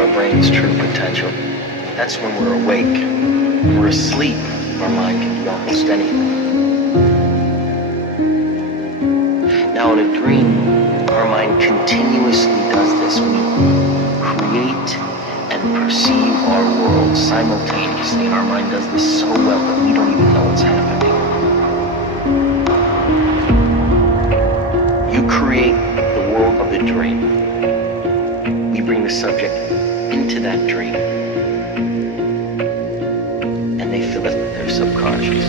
our brain's true potential. That's when we're awake. When we're asleep, our mind can do almost anything. Now in a dream, our mind continuously does this. We create and perceive our world simultaneously, and our mind does this so well that we don't even know what's happening. You create the world of the dream. We bring the subject into that dream, and they fill it with their subconscious.